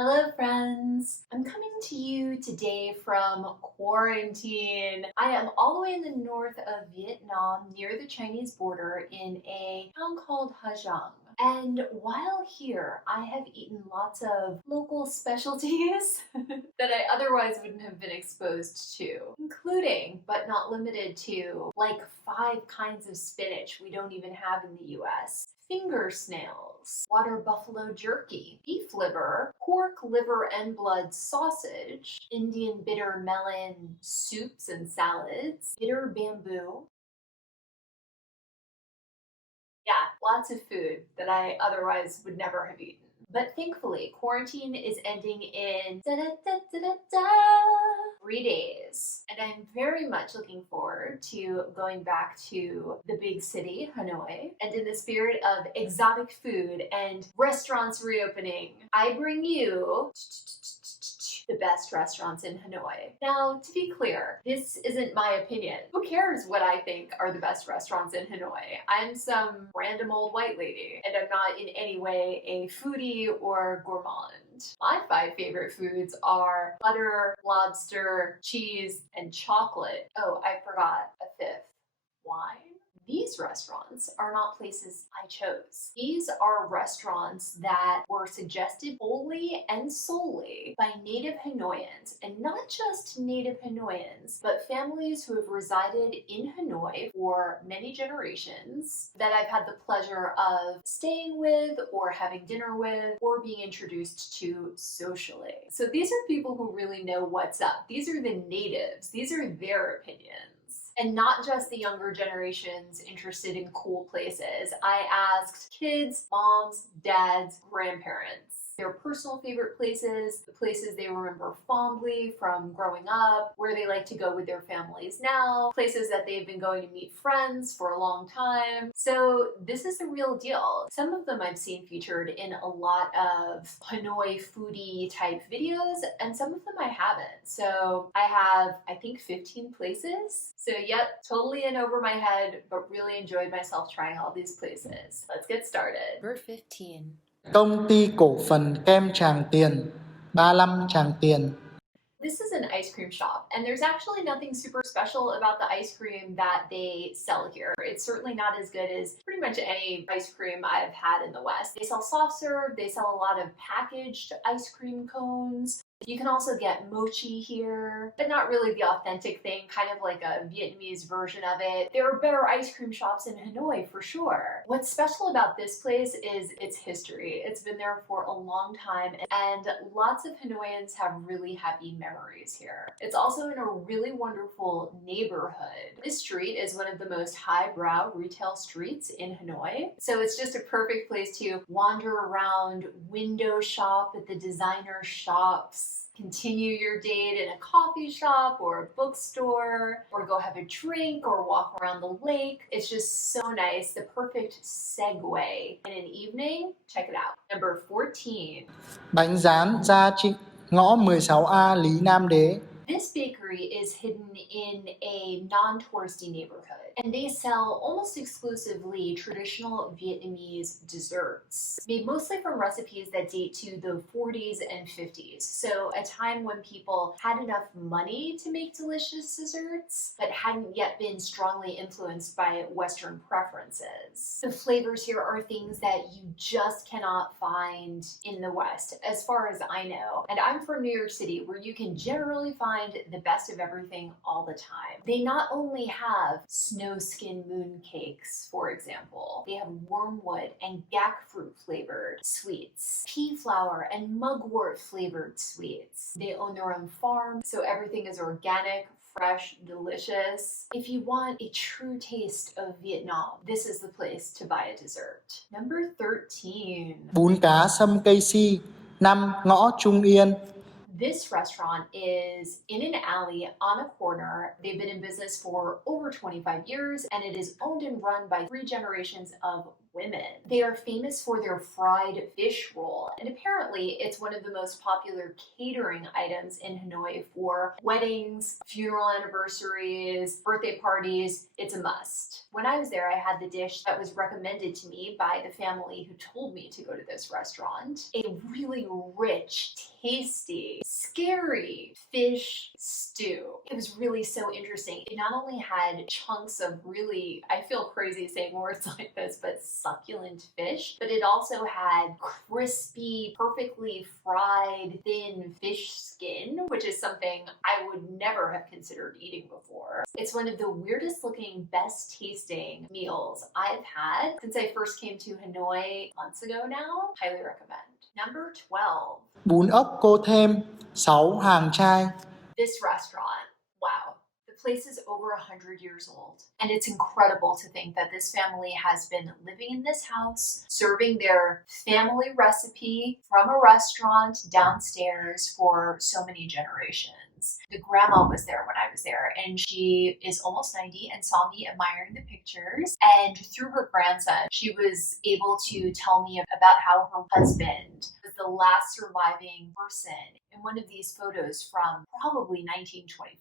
Hello friends! I'm coming to you today from quarantine. I am all the way in the north of Vietnam near the Chinese border in a town called Hajang. And while here, I have eaten lots of local specialties that I otherwise wouldn't have been exposed to, including, but not limited to, like 5 kinds of spinach we don't even have in the US. Finger snails, water buffalo jerky, beef liver, pork liver and blood sausage, Indian bitter melon soups and salads, bitter bamboo. Yeah, lots of food that I otherwise would never have eaten. But thankfully, quarantine is ending in 3 days. And I'm very much looking forward to going back to the big city, Hanoi. And in the spirit of exotic food and restaurants reopening, I bring you the best restaurants in Hanoi. Now, to be clear, this isn't my opinion. Who cares what I think are the best restaurants in Hanoi? I'm some random old white lady, and I'm not in any way a foodie or gourmand. My 5 favorite foods are butter, lobster, cheese, and chocolate. Oh, I forgot a 5th, wine. These restaurants are not places I chose. These are restaurants that were suggested wholly and solely by native Hanoians, and not just native Hanoians, but families who have resided in Hanoi for many generations that I've had the pleasure of staying with or having dinner with or being introduced to socially. So these are people who really know what's up. These are the natives. These are their opinions. And not just the younger generations interested in cool places. I asked kids, moms, dads, grandparents their personal favorite places, the places they remember fondly from growing up, where they like to go with their families now, places that they've been going to meet friends for a long time. So this is the real deal. Some of them I've seen featured in a lot of Hanoi foodie type videos, and some of them I haven't. So I have, I think, 15 places. So yep, totally in over my head, but really enjoyed myself trying all these places. Let's get started. Number 15. Công ty cổ phần kem Tràng Tiền, 35 Tràng Tiền. This is an ice cream shop, and there's actually nothing super special about the ice cream that they sell here. It's certainly not as good as pretty much any ice cream I've had in the West. They sell soft serve, they sell a lot of packaged ice cream cones. You can also get mochi here, but not really the authentic thing, kind of like a Vietnamese version of it. There are better ice cream shops in Hanoi for sure. What's special about this place is its history. It's been there for a long time, and lots of Hanoians have really happy memories here. It's also in a really wonderful neighborhood. This street is one of the most highbrow retail streets in Hanoi, so it's just a perfect place to wander around, window shop at the designer shops, continue your date in a coffee shop or a bookstore, or go have a drink or walk around the lake. It's just so nice, the perfect segue in an evening. Check it out. Number 14. Bánh rán Gia Trịnh, ngõ 16A Lý Nam Đế. This bakery is hidden in a non-touristy neighborhood, and they sell almost exclusively traditional Vietnamese desserts, made mostly from recipes that date to the 40s and 50s, so a time when people had enough money to make delicious desserts, but hadn't yet been strongly influenced by Western preferences. The flavors here are things that you just cannot find in the West, as far as I know, and I'm from New York City, where you can generally find the best of everything all the time. They not only have snow skin moon cakes, for example, they have wormwood and jackfruit flavored sweets, pea flower and mugwort flavored sweets. They own their own farm, so everything is organic, fresh, delicious. If you want a true taste of Vietnam, this is the place to buy a dessert. Number 13. Bún cá sâm cây si, 5 ngõ Trung Yên. This restaurant is in an alley on a corner. They've been in business for over 25 years, and it is owned and run by 3 generations of women. They are famous for their fried fish roll, and apparently it's one of the most popular catering items in Hanoi for weddings, funeral anniversaries, birthday parties. It's a must. When I was there, I had the dish that was recommended to me by the family who told me to go to this restaurant. A really rich, tasty, scary fish stew. It was really so interesting. It not only had chunks of really, I feel crazy saying words like this, but succulent fish, but it also had crispy, perfectly fried, thin fish skin, which is something I would never have considered eating before. It's one of the weirdest looking, best tasting meals I've had since I first came to Hanoi months ago now. Highly recommend. Number 12. Bún ốc cô thêm, 6 hàng chai. This restaurant, wow. The place is over 100 years old. And it's incredible to think that this family has been living in this house, serving their family recipe from a restaurant downstairs for so many generations. The grandma was there when I was there, and she is almost 90 and saw me admiring the pictures. And through her grandson, she was able to tell me about how her husband was the last surviving person in one of these photos from probably 1925,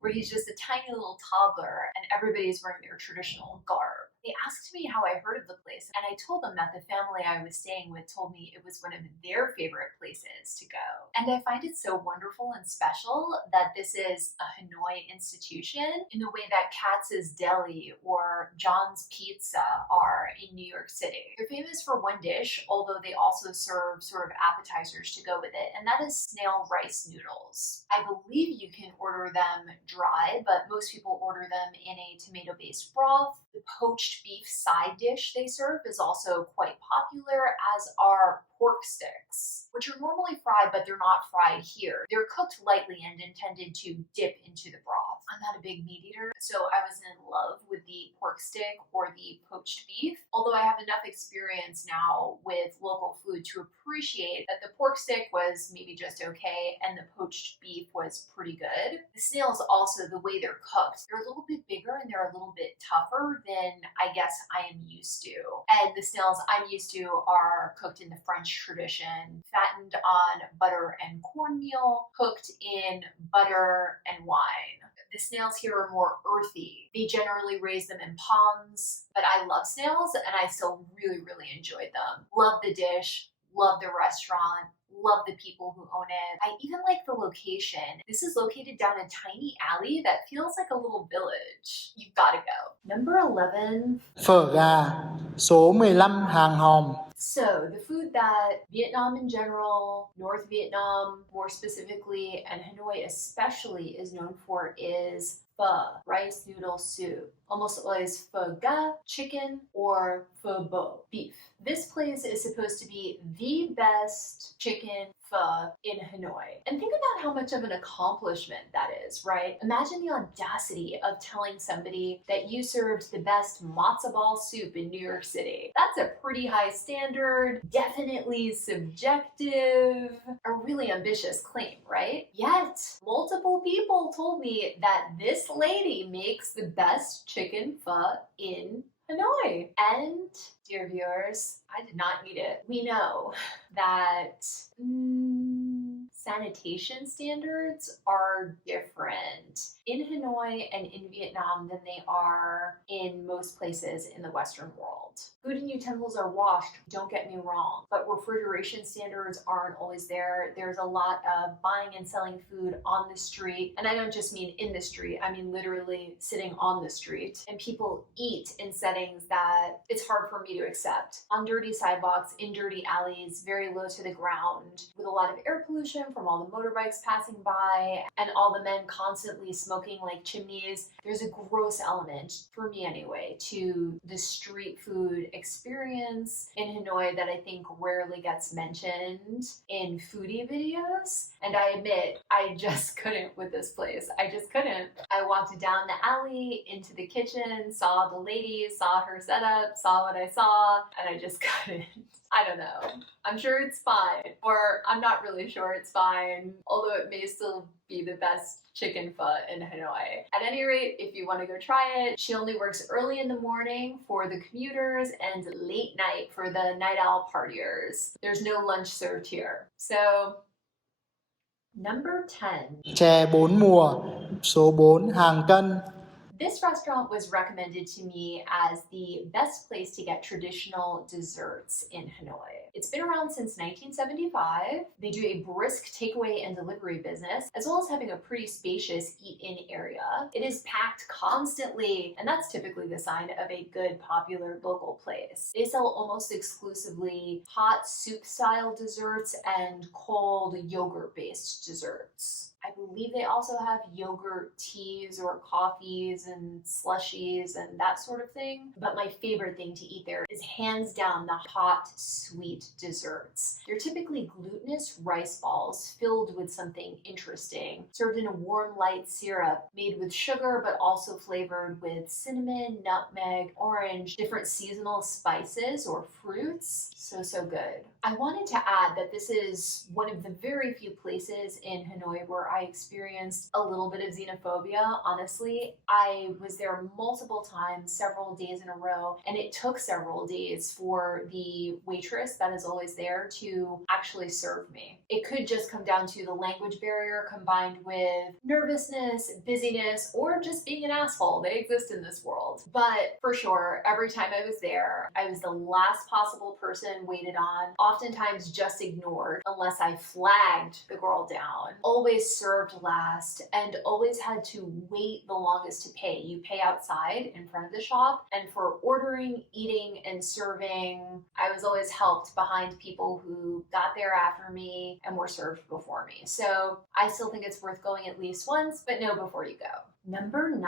where he's just a tiny little toddler and everybody's wearing their traditional garb. They asked me how I heard of the place, and I told them that the family I was staying with told me it was one of their favorite places to go. And I find it so wonderful and special that this is a Hanoi institution in the way that Katz's Deli or John's Pizza are in New York City. They're famous for one dish, although they also serve sort of appetizers to go with it, and that is snail rice noodles. I believe you can order them dry, but most people order them in a tomato-based broth. The poached beef side dish they serve is also quite popular, as are pork sticks, which are normally fried, but they're not fried here. They're cooked lightly and intended to dip into the broth. I'm not a big meat eater, so I was in love with the pork stick or the poached beef, although I have enough experience now with local food to appreciate that the pork stick was maybe just okay and the poached beef was pretty good. The snails also, the way they're cooked, they're a little bit bigger and they're a little bit tougher than I guess I am used to. And the snails I'm used to are cooked in the French tradition, fattened on butter and cornmeal, cooked in butter and wine. The snails here are more earthy. They generally raise them in ponds, but I love snails and I still really, really enjoyed them. Love the dish, love the restaurant, love the people who own it. I even like the location. This is located down a tiny alley that feels like a little village. You've got to go. Number 11. Phở gà, số 15 hàng hòm. So the food that Vietnam in general, North Vietnam more specifically, and Hanoi especially is known for is pho, rice noodle soup. Almost always pho ga, chicken, or pho bo, beef. This place is supposed to be the best chicken pho in Hanoi. And think about how much of an accomplishment that is, right? Imagine the audacity of telling somebody that you served the best matzo ball soup in New York City. That's a pretty high standard, definitely subjective, a really ambitious claim, right? Yet, multiple people told me that this lady makes the best chicken pho in Hanoi. And, dear viewers, I did not eat it. We know that sanitation standards are different in Hanoi and in Vietnam than they are in most places in the Western world. Food and utensils are washed, don't get me wrong, but refrigeration standards aren't always there. There's a lot of buying and selling food on the street, and I don't just mean in the street, I mean literally sitting on the street, and people eat in settings that it's hard for me to accept. On dirty sidewalks, in dirty alleys, very low to the ground, with a lot of air pollution from all the motorbikes passing by, and all the men constantly smoking like chimneys. There's a gross element, for me anyway, to the street food experience in Hanoi that I think rarely gets mentioned in foodie videos. And I admit, I just couldn't with this place. I just couldn't. I walked down the alley into the kitchen, saw the lady, saw her setup, saw what I saw, and I just couldn't. I don't know. I'm sure it's fine, or I'm not really sure it's fine, although it may still be the best chicken pho in Hanoi. At any rate, if you want to go try it, she only works early in the morning for the commuters and late night for the night owl partiers. There's no lunch served here. So, number 10. Chè 4 mùa, số 4 hàng cân. This restaurant was recommended to me as the best place to get traditional desserts in Hanoi. It's been around since 1975. They do a brisk takeaway and delivery business, as well as having a pretty spacious eat-in area. It is packed constantly, and that's typically the sign of a good, popular local place. They sell almost exclusively hot soup-style desserts and cold yogurt-based desserts. I believe they also have yogurt teas or coffees and slushies and that sort of thing. But my favorite thing to eat there is hands down the hot, sweet desserts. They're typically glutinous rice balls filled with something interesting, served in a warm, light syrup made with sugar but also flavored with cinnamon, nutmeg, orange, different seasonal spices or fruits. So good. I wanted to add that this is one of the very few places in Hanoi where I experienced a little bit of xenophobia. Honestly, I was there multiple times, several days in a row, and it took several days for the waitress that is always there to actually serve me. It could just come down to the language barrier combined with nervousness, busyness, or just being an asshole. They exist in this world. But for sure, every time I was there, I was the last possible person waited on, oftentimes just ignored unless I flagged the girl down, always served last, and always had to wait the longest to pay. You pay outside in front of the shop, and for ordering, eating, and serving, I was always helped behind people who got there after me and were served before me. So I still think it's worth going at least once, but know before you go. Number 9.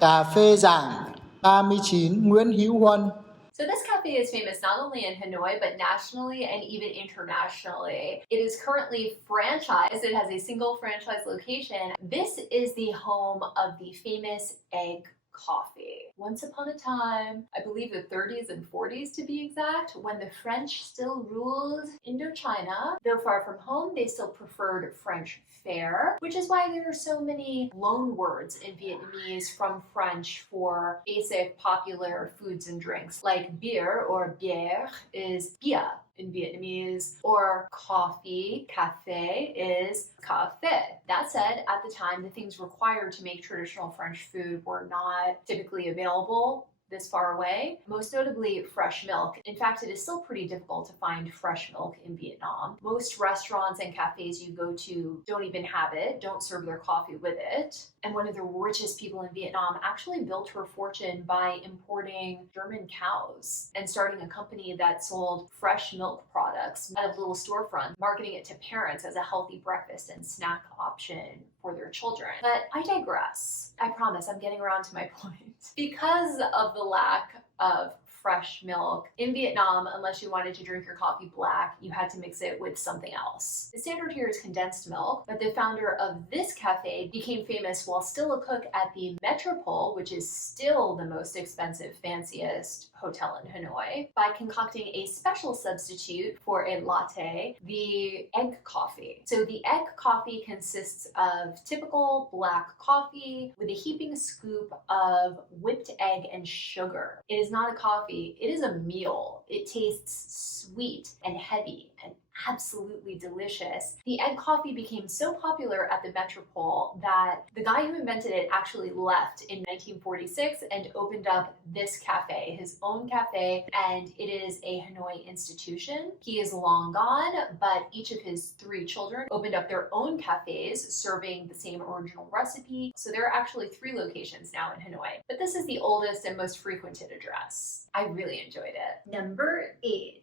Cà phê Giảng 39 Nguyễn Hữu Huân. So this cafe is famous not only in Hanoi, but nationally and even internationally. It is currently franchised. It has a single franchise location. This is the home of the famous egg coffee. Once upon a time, I believe the 30s and 40s to be exact, when the French still ruled Indochina, though far from home, they still preferred French fare, which is why there are so many loan words in Vietnamese from French for basic popular foods and drinks, like beer or bière is bia in Vietnamese, or coffee, café, is café. That said, at the time, the things required to make traditional French food were not typically available this far away, most notably fresh milk. In fact, it is still pretty difficult to find fresh milk in Vietnam. Most restaurants and cafes you go to don't even have it, don't serve their coffee with it. And one of the richest people in Vietnam actually built her fortune by importing German cows and starting a company that sold fresh milk products out of little storefronts, marketing it to parents as a healthy breakfast and snack option for their children. But I digress. I promise I'm getting around to my point. Because of the lack of fresh milk in Vietnam, unless you wanted to drink your coffee black, you had to mix it with something else. The standard here is condensed milk, but the founder of this cafe became famous while still a cook at the Metropole, which is still the most expensive, fanciest hotel in Hanoi, by concocting a special substitute for a latte, the egg coffee. So the egg coffee consists of typical black coffee with a heaping scoop of whipped egg and sugar. It is not a coffee, it is a meal. It tastes sweet and heavy and absolutely delicious. The egg coffee became so popular at the Metropole that the guy who invented it actually left in 1946 and opened up this cafe, his own cafe, and it is a Hanoi institution. He is long gone, but each of his 3 children opened up their own cafes serving the same original recipe. So there are actually 3 locations now in Hanoi, but this is the oldest and most frequented address. I really enjoyed it. Number 8.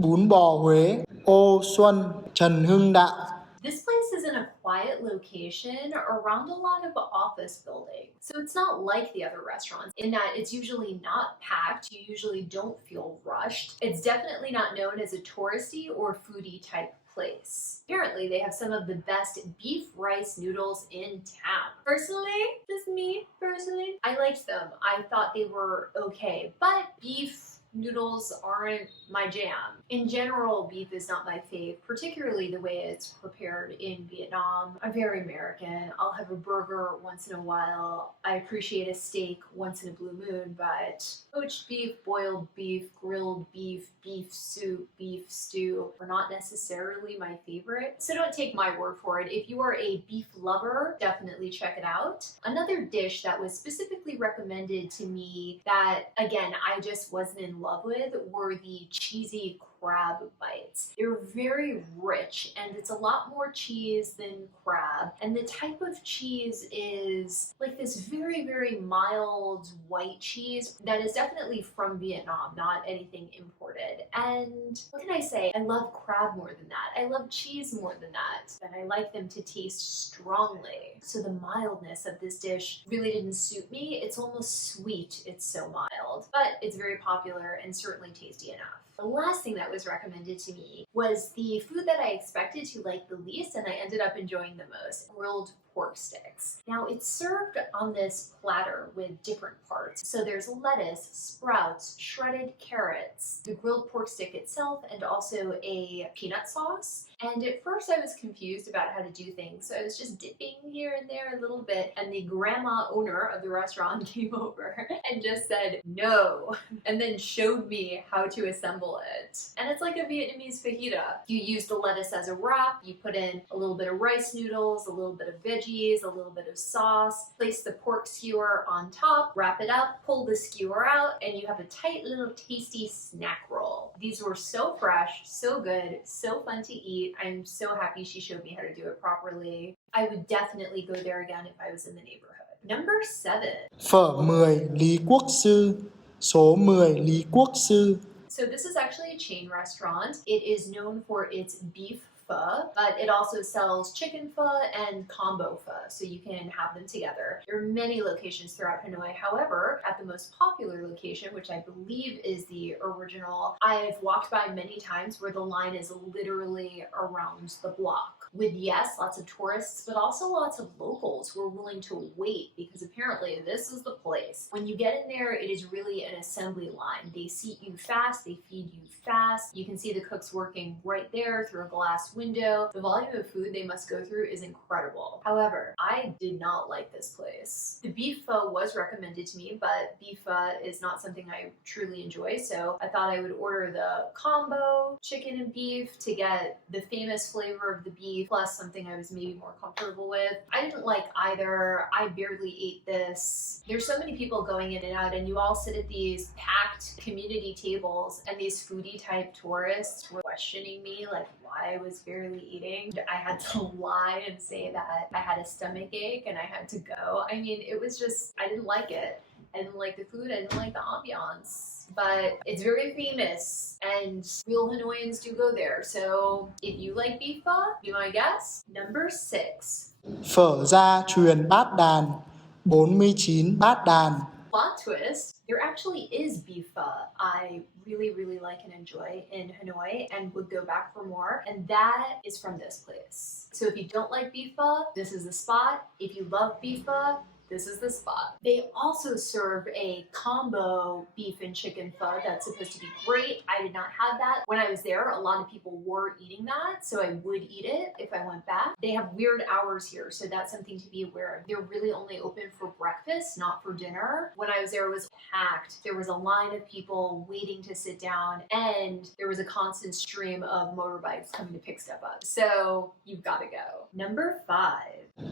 Bún bò Huế, Ô Xuân, Trần Hưng Đạo. This place is in a quiet location around a lot of office buildings. So it's not like the other restaurants in that it's usually not packed. You usually don't feel rushed. It's definitely not known as a touristy or foodie type place. Apparently, they have some of the best beef rice noodles in town. Personally, just me personally, I liked them. I thought they were okay, but beef Noodles aren't my jam. In general, beef is not my fave, particularly the way it's prepared in Vietnam. I'm very American. I'll have a burger once in a while. I appreciate a steak once in a blue moon, but poached beef, boiled beef, grilled beef, beef soup, beef stew are not necessarily my favorite. So don't take my word for it. If you are a beef lover, definitely check it out. Another dish that was specifically recommended to me that, again, I just wasn't in love with were the cheesy crab bites. They're very rich and it's a lot more cheese than crab. And the type of cheese is like this very, very mild white cheese that is definitely from Vietnam, not anything imported. And what can I say? I love crab more than that. I love cheese more than that. And I like them to taste strongly. So the mildness of this dish really didn't suit me. It's almost sweet. It's so mild. But it's very popular and certainly tasty enough. The last thing that was recommended to me was the food that I expected to like the least and I ended up enjoying the most, grilled pork sticks. Now it's served on this platter with different parts. So there's lettuce, sprouts, shredded carrots, the grilled pork stick itself, and also a peanut sauce. And at first I was confused about how to do things. So I was just dipping here and there a little bit. And the grandma owner of the restaurant came over and just said, no, and then showed me how to assemble it. And it's like a Vietnamese fajita. You use the lettuce as a wrap, you put in a little bit of rice noodles, a little bit of veggies, a little bit of sauce, place the pork skewer on top, wrap it up, pull the skewer out, and you have a tight little tasty snack roll. These were so fresh, so good, so fun to eat. I'm so happy she showed me how to do it properly. I would definitely go there again if I was in the neighborhood. Number 7. Phở 10 Lý Quốc Sư, số 10 Lý Quốc Sư. So this is actually a chain restaurant. It is known for its beef pho, but it also sells chicken pho and combo pho, so you can have them together. There are many locations throughout Hanoi. However, at the most popular location, which I believe is the original, I've walked by many times where the line is literally around the block. With, yes, lots of tourists, but also lots of locals who are willing to wait because apparently this is the place. When you get in there, it is really an assembly line. They seat you fast, they feed you fast. You can see the cooks working right there through a glass window. The volume of food they must go through is incredible. However, I did not like this place. The beef pho was recommended to me, but beef pho is not something I truly enjoy, so I thought I would order the combo, chicken and beef, to get the famous flavor of the beef, plus something I was maybe more comfortable with. I didn't like either. I barely ate this. There's so many people going in and out, and you all sit at these packed community tables, and these foodie type tourists were questioning me like why I was barely eating. I had to lie and say that I had a stomach ache and I had to go. I mean, it was just, I didn't like it. I didn't like the food, I didn't like the ambiance. But it's very famous and real Hanoians do go there. So if you like beef pho, be my guest. Number 6. Phở gia truyền bát đàn, 49 bát đàn. Plot twist, there actually is beef pho I really, really like and enjoy in Hanoi and would go back for more, and that is from this place. So if you don't like beef pho, this is the spot. If you love beef pho, this is the spot. They also serve a combo beef and chicken pho that's supposed to be great. I did not have that. When I was there, a lot of people were eating that, so I would eat it if I went back. They have weird hours here, so that's something to be aware of. They're really only open for breakfast, not for dinner. When I was there, it was packed. There was a line of people waiting to sit down, and there was a constant stream of motorbikes coming to pick stuff up. So you've got to go. Number 5.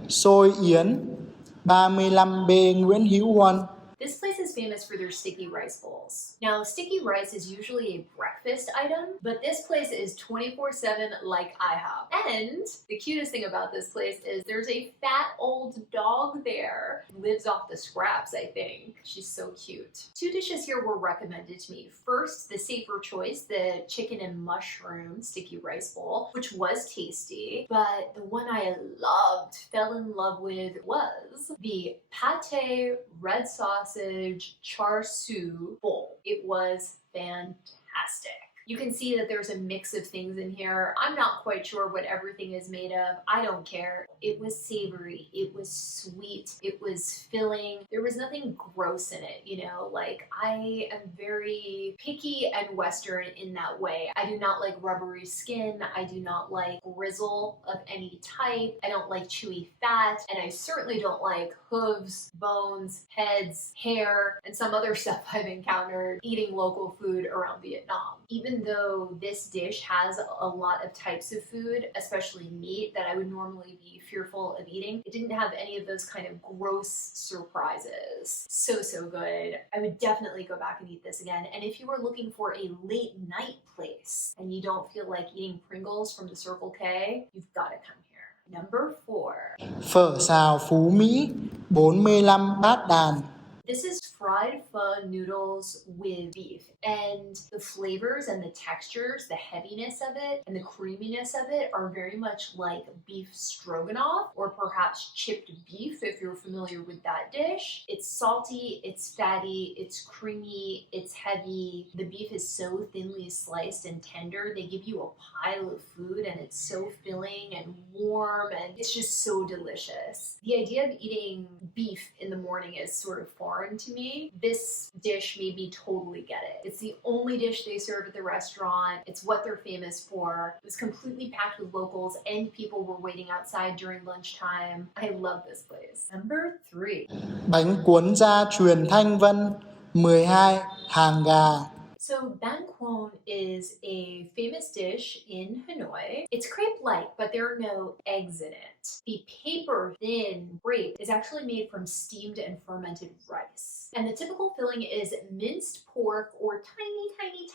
Xôi Yến, 35B Nguyễn Hữu Huân. This place is famous for their sticky rice bowls. Now, sticky rice is usually a breakfast item, but this place is 24/7 like IHOP. And the cutest thing about this place is there's a fat old dog there. Lives off the scraps, I think. She's so cute. 2 dishes here were recommended to me. First, the safer choice, the chicken and mushroom sticky rice bowl, which was tasty. But the one I loved, fell in love with, was the pate red sausage char siu bowl. It was fantastic. You can see that there's a mix of things in here. I'm not quite sure what everything is made of. I don't care. It was savory. It was sweet. It was filling. There was nothing gross in it, you know? Like, I am very picky and Western in that way. I do not like rubbery skin. I do not like grizzle of any type. I don't like chewy fat. And I certainly don't like hooves, bones, heads, hair, and some other stuff I've encountered eating local food around Vietnam. Even though this dish has a lot of types of food, especially meat, that I would normally be fearful of eating, it didn't have any of those kind of gross surprises. So good. I would definitely go back and eat this again. And if you were looking for a late night place and you don't feel like eating Pringles from the Circle K, you've got to come here. Number 4. Phở xào Phú Mỹ 45 bát đàn. This is fried pho noodles with beef, and the flavors and the textures, the heaviness of it and the creaminess of it are very much like beef stroganoff or perhaps chipped beef if you're familiar with that dish. It's salty, it's fatty, it's creamy, it's heavy. The beef is so thinly sliced and tender. They give you a pile of food and it's so filling and warm and it's just so delicious. The idea of eating beef in the morning is sort of foreign to me. This dish made me totally get it. It's the only dish they serve at the restaurant. It's what they're famous for. It was completely packed with locals and people were waiting outside during lunchtime. I love this place. Number 3. Bánh cuốn gia truyền Thanh Vân 12 hàng gà. So banh cuon is a famous dish in Hanoi. It's crepe-like, but there are no eggs in it. The paper-thin crepe is actually made from steamed and fermented rice. And the typical filling is minced pork or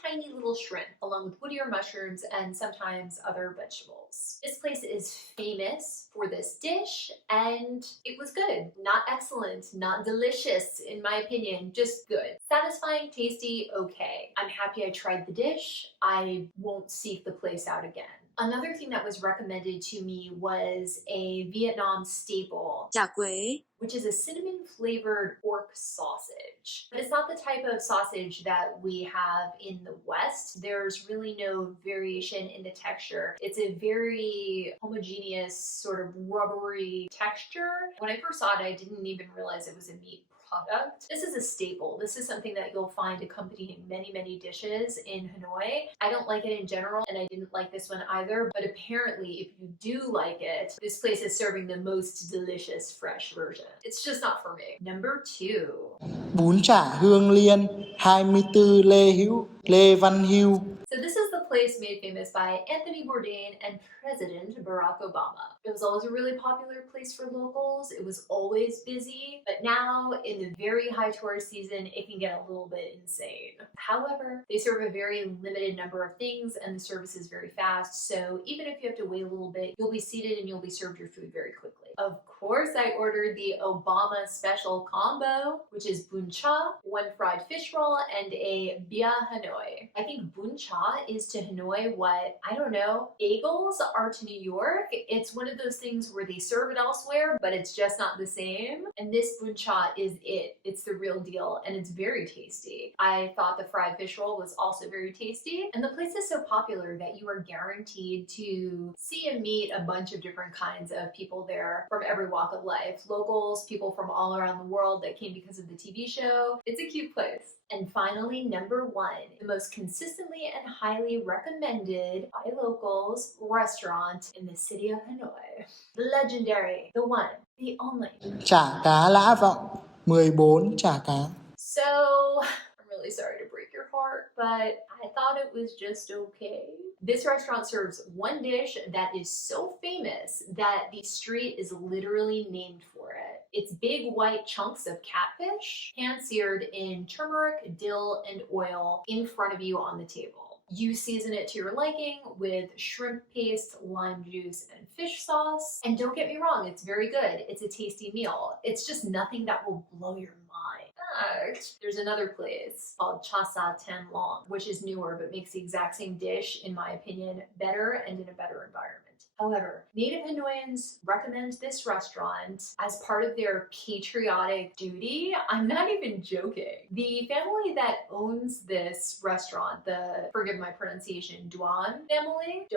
tiny little shrimp, along with woodier mushrooms and sometimes other vegetables. This place is famous for this dish, and it was good. Not excellent, not delicious, in my opinion, just good. Satisfying, tasty, okay. I'm happy I tried the dish. I won't seek the place out again. Another thing that was recommended to me was a Vietnam staple, chả quế, which is a cinnamon-flavored pork sausage. But it's not the type of sausage that we have in the West. There's really no variation in the texture. It's a very homogeneous, sort of rubbery texture. When I first saw it, I didn't even realize it was a meat product. This is a staple. This is something that you'll find accompanying many dishes in Hanoi. I don't like it in general, and I didn't like this one either, but apparently if you do like it, this place is serving the most delicious fresh version. It's just not for me. Number 2. Bún chả Hương Liên 24 Lê Văn Hưu. So this is the place made famous by Anthony Bourdain and President Barack Obama. It was always a really popular place for locals. It was always busy, but now in the very high tourist season, it can get a little bit insane. However, they serve a very limited number of things and the service is very fast. So even if you have to wait a little bit, you'll be seated and you'll be served your food very quickly. Of course, I ordered the Obama special combo, which is bún chả, 1 fried fish roll, and a bia Hanoi. I think bún chả is to Hanoi what, I don't know, bagels are to New York. It's one of those things where they serve it elsewhere, but it's just not the same. And this bún chả is it. It's the real deal, and it's very tasty. I thought the fried fish roll was also very tasty, and the place is so popular that you are guaranteed to see and meet a bunch of different kinds of people there from every walk of life. Locals, people from all around the world that came because of the TV show. It's a cute place. And finally, number 1, the most consistently and highly recommended by locals restaurant in the city of Hanoi. The legendary, the one, the only. Chả cá Lã Vọng 14 chả cá. So, I'm really sorry to break your heart, but I thought it was just okay. This restaurant serves one dish that is so famous that the street is literally named for it. It's big white chunks of catfish, hand-seared in turmeric, dill, and oil in front of you on the table. You season it to your liking with shrimp paste, lime juice, and fish sauce. And don't get me wrong, it's very good. It's a tasty meal. It's just nothing that will blow your mind. There's another place called Cha Sa Tan Long, which is newer but makes the exact same dish, in my opinion, better and in a better environment. However, native Hanoians recommend this restaurant as part of their patriotic duty. I'm not even joking. The family that owns this restaurant, the, forgive my pronunciation, Duan family,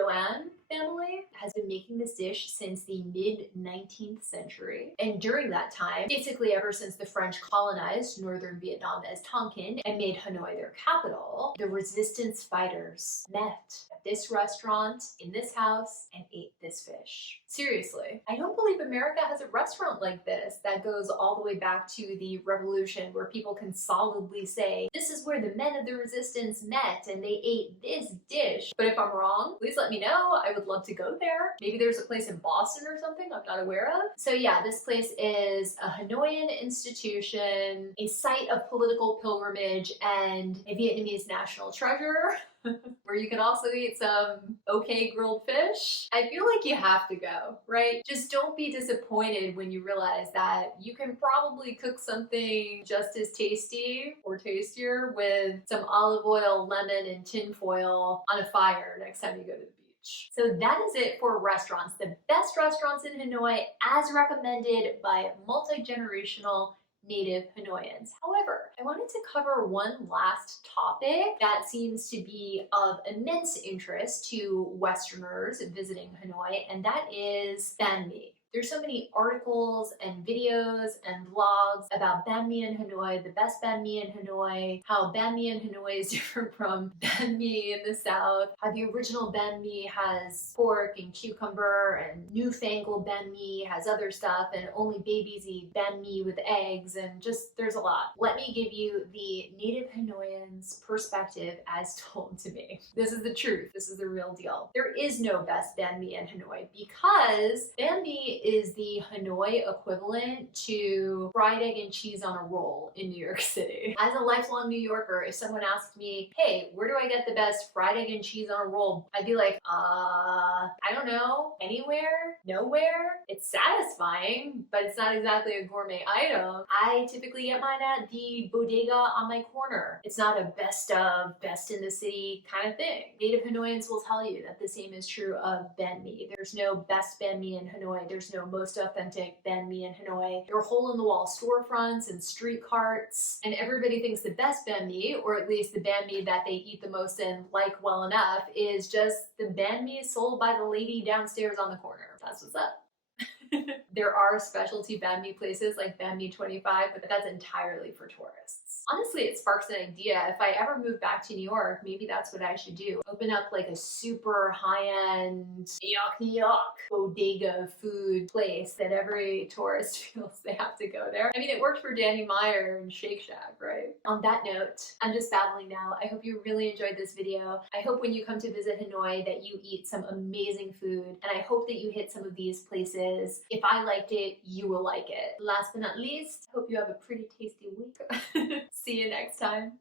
has been making this dish since the mid-19th century. And during that time, basically ever since the French colonized northern Vietnam as Tonkin and made Hanoi their capital, the resistance fighters met at this restaurant, in this house, and ate this fish. Seriously, I don't believe America has a restaurant like this that goes all the way back to the Revolution, where people can solidly say, this is where the men of the resistance met and they ate this dish. But if I'm wrong, please let me know. I would love to go there. Maybe there's a place in Boston or something I'm not aware of. So yeah, this place is a Hanoian institution, a site of political pilgrimage, and a Vietnamese national treasure. Where you can also eat some okay grilled fish. I feel like you have to go, right? Just don't be disappointed when you realize that you can probably cook something just as tasty or tastier with some olive oil, lemon, and tin foil on a fire next time you go to the beach. So that is it for restaurants. The best restaurants in Hanoi as recommended by multi-generational native Hanoians. However, I wanted to cover one last topic that seems to be of immense interest to Westerners visiting Hanoi, and that is banh mi. There's so many articles and videos and vlogs about banh mi in Hanoi, the best banh mi in Hanoi, how banh mi in Hanoi is different from banh mi in the South, how the original banh mi has pork and cucumber, and newfangled banh mi has other stuff, and only babies eat banh mi with eggs, and just there's a lot. Let me give you the native Hanoians' perspective as told to me. This is the truth. This is the real deal. There is no best banh mi in Hanoi because banh mi is the Hanoi equivalent to fried egg and cheese on a roll in New York City. As a lifelong New Yorker, if someone asked me, hey, where do I get the best fried egg and cheese on a roll? I'd be like, I don't know, anywhere, nowhere. It's satisfying, but it's not exactly a gourmet item. I typically get mine at the bodega on my corner. It's not a best of, best in the city kind of thing. Native Hanoians will tell you that the same is true of banh mi. There's no best banh mi in Hanoi. There's no most authentic banh mi in Hanoi. There are hole-in-the-wall storefronts and street carts, and everybody thinks the best banh mi, or at least the banh mi that they eat the most and like well enough, is just the banh mi sold by the lady downstairs on the corner. That's what's up. There are specialty banh mi places like Banh Mi 25, but that's entirely for tourists. Honestly, it sparks an idea. If I ever move back to New York, maybe that's what I should do. Open up like a super high-end, yuck bodega food place that every tourist feels they have to go there. I mean, it worked for Danny Meyer and Shake Shack, right? On that note, I'm just babbling now. I hope you really enjoyed this video. I hope when you come to visit Hanoi that you eat some amazing food, and I hope that you hit some of these places. If I liked it, you will like it. Last but not least, hope you have a pretty tasty week. See you next time.